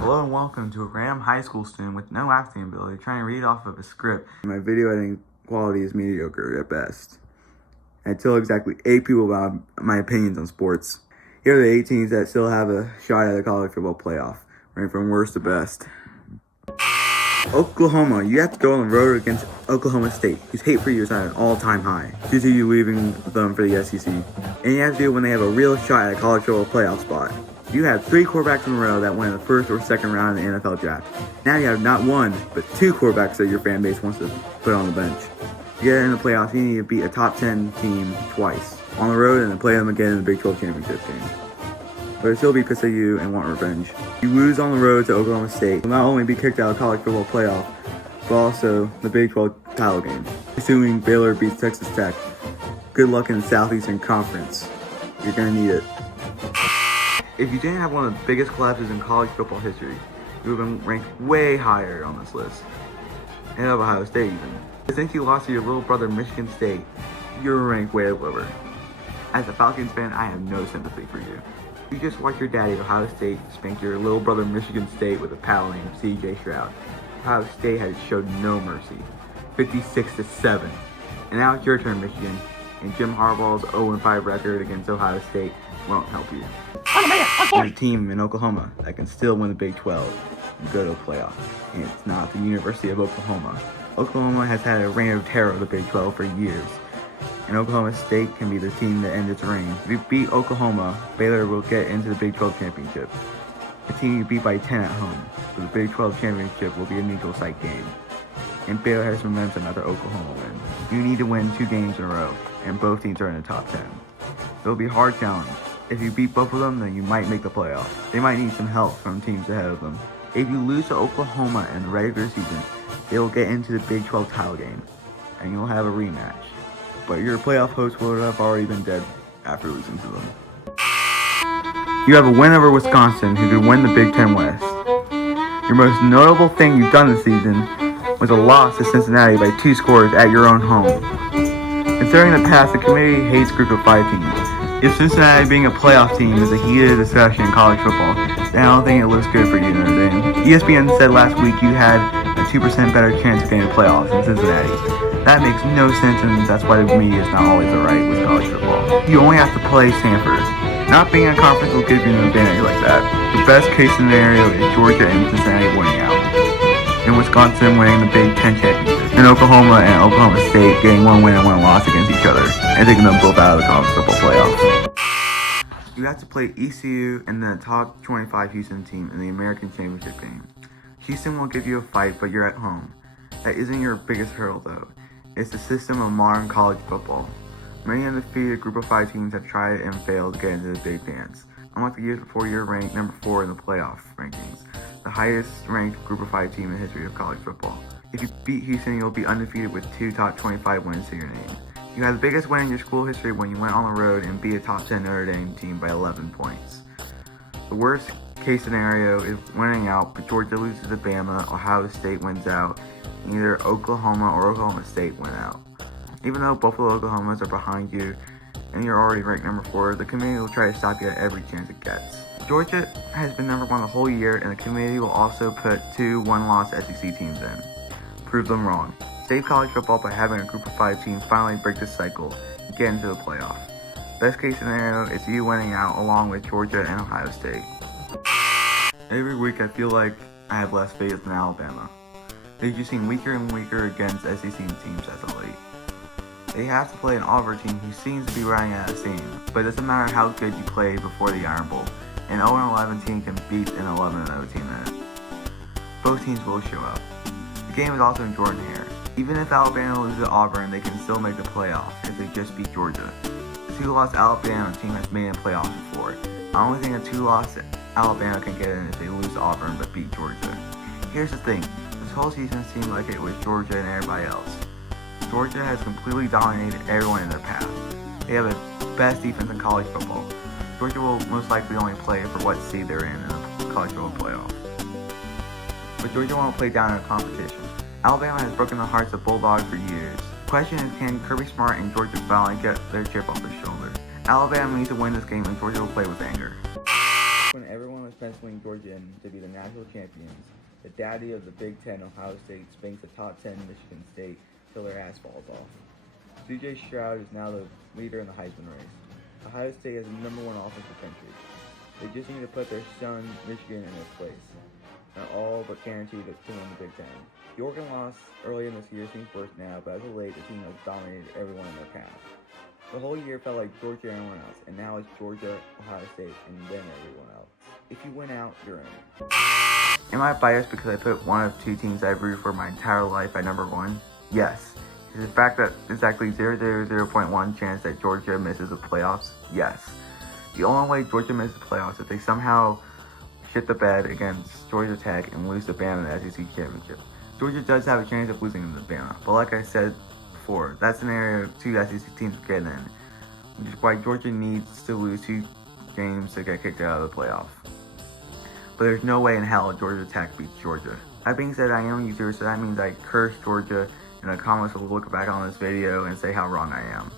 Hello and welcome to a random high school student with no acting ability trying to read off of a script. My video editing quality is mediocre at best. I tell exactly 8 people about my opinions on sports. Here are the 8 teams that still have a shot at the college football playoff, ranked from worst to best. Oklahoma, you have to go on the road against Oklahoma State, whose hate for you is at an all-time high, due to you leaving them for the SEC. And you have to do it when they have a real shot at a college football playoff spot. You have 3 quarterbacks in a row that went in the first or second round in the NFL draft. Now you have not 1, but 2 quarterbacks that your fan base wants to put on the bench. To get in the playoffs, you need to beat a top 10 team twice on the road and then play them again in the Big 12 championship game. But they'll still be pissed at you and want revenge. You lose on the road to Oklahoma State, you'll not only be kicked out of college football playoff, but also the Big 12 title game. Assuming Baylor beats Texas Tech. Good luck in the Southeastern Conference. You're gonna need it. If you didn't have one of the biggest collapses in college football history, you would have been ranked way higher on this list. And of Ohio State even. But since you lost to your little brother Michigan State, you're ranked way lower. As a Falcons fan, I have no sympathy for you. You just watched your daddy Ohio State spank your little brother Michigan State with a pal named C.J. Stroud. Ohio State has showed no mercy. 56-7. And now it's your turn, Michigan. And Jim Harbaugh's 0-5 record against Ohio State won't help you. There's a team in Oklahoma that can still win the Big 12 and go to a playoff. And it's not the University of Oklahoma. Oklahoma has had a reign of terror of the Big 12 for years. And Oklahoma State can be the team that ends its reign. If you beat Oklahoma, Baylor will get into the Big 12 championship. The team you beat by 10 at home, so the Big 12 championship will be a neutral site game. And Baylor has momentum after Oklahoma win. You need to win 2 games in a row, and both teams are in the top 10. It will be a hard challenge. If you beat both of them, then you might make the playoffs. They might need some help from teams ahead of them. If you lose to Oklahoma in the regular season, they will get into the Big 12 title game, and you'll have a rematch. But your playoff host would have already been dead after losing to them. You have a win over Wisconsin, who could win the Big 10 West. Your most notable thing you've done this season was a loss to Cincinnati by 2 scores at your own home. Considering the past, the committee hates Group of 5 teams. If Cincinnati being a playoff team is a heated discussion in college football, then I don't think it looks good for you, Notre Dame. ESPN said last week you had a 2% better chance of getting the playoffs than Cincinnati. That makes no sense, and that's why the media is not always alright with college football. You only have to play Stanford. Not being in a conference will give you an advantage like that. The best case scenario is Georgia and Cincinnati winning out, and Wisconsin winning the Big 10 championship, and Oklahoma and Oklahoma State getting 1 win and 1 loss against each other, and taking them both out of the college football playoff. You have to play ECU and the top 25 Houston team in the American Championship game. Houston will give you a fight, but you're at home. That isn't your biggest hurdle though. It's the system of modern college football. Many undefeated Group of 5 teams have tried and failed to get into the big dance. Unlike the years before, you're ranked number 4 in the playoff rankings, the highest ranked Group of 5 team in the history of college football. If you beat Houston, you'll be undefeated with 2 top 25 wins to your name. You had the biggest win in your school history when you went on the road and beat a top 10 Notre Dame team by 11 points. The worst case scenario is winning out, but Georgia loses to Bama, Ohio State wins out, and either Oklahoma or Oklahoma State win out. Even though both of the Oklahomas are behind you and you're already ranked number 4, the committee will try to stop you at every chance it gets. Georgia has been number 1 the whole year, and the committee will also put 2 one-loss SEC teams in. Prove them wrong. Save college football by having a Group of 5 team finally break this cycle and get into the playoff. Best case scenario is you winning out along with Georgia and Ohio State. Every week I feel like I have less faith in Alabama. They just seem weaker and weaker against SEC teams as of late. They have to play an Auburn team who seems to be running out of steam, but it doesn't matter how good you play before the Iron Bowl. An 0-11 team can beat an 11-0 team in it. Both teams will show up. The game is also in Jordan-Hare. Even if Alabama loses to Auburn, they can still make the playoffs if they just beat Georgia. The 2-loss Alabama team has made a playoffs before. I only think a 2-loss Alabama can get in if they lose to Auburn but beat Georgia. Here's the thing, this whole season seemed like it was Georgia and everybody else. Georgia has completely dominated everyone in their path. They have the best defense in college football. Georgia will most likely only play for what seed they're in the college football playoff. But Georgia won't play down in a competition. Alabama has broken the hearts of Bulldogs for years. The question is, can Kirby Smart and Georgia finally get their chip off their shoulder? Alabama needs to win this game and Georgia will play with anger. When everyone was penciling welcoming Georgia in to be the national champions, the daddy of the Big Ten, Ohio State, spanks the top 10 Michigan State till their ass falls off. C.J. Stroud is now the leader in the Heisman race. Ohio State has the #1 offense in the country. They just need to put their son, Michigan, in their place. They're all but guaranteed to win the Big Ten. The Oregon loss early in this year seems worse now, but as of late, the team has dominated everyone in their path. The whole year felt like Georgia and everyone else, and now it's Georgia, Ohio State, and then everyone else. If you win out, you're in. Am I biased because I put one of two teams I've rooted for my entire life at #1? Yes. Is the fact that exactly 0.1 chance that Georgia misses the playoffs? Yes. The only way Georgia misses the playoffs is if they somehow shit the bed against Georgia Tech and lose to Bama in the SEC championship. Georgia does have a chance of losing to Bama, but like I said before, that scenario 2 SEC teams get in, which is why Georgia needs to lose 2 games to get kicked out of the playoff. But there's no way in hell Georgia Tech beats Georgia. That being said, I am a YouTuber, so that means I curse Georgia, and the comments will look back on this video and say how wrong I am.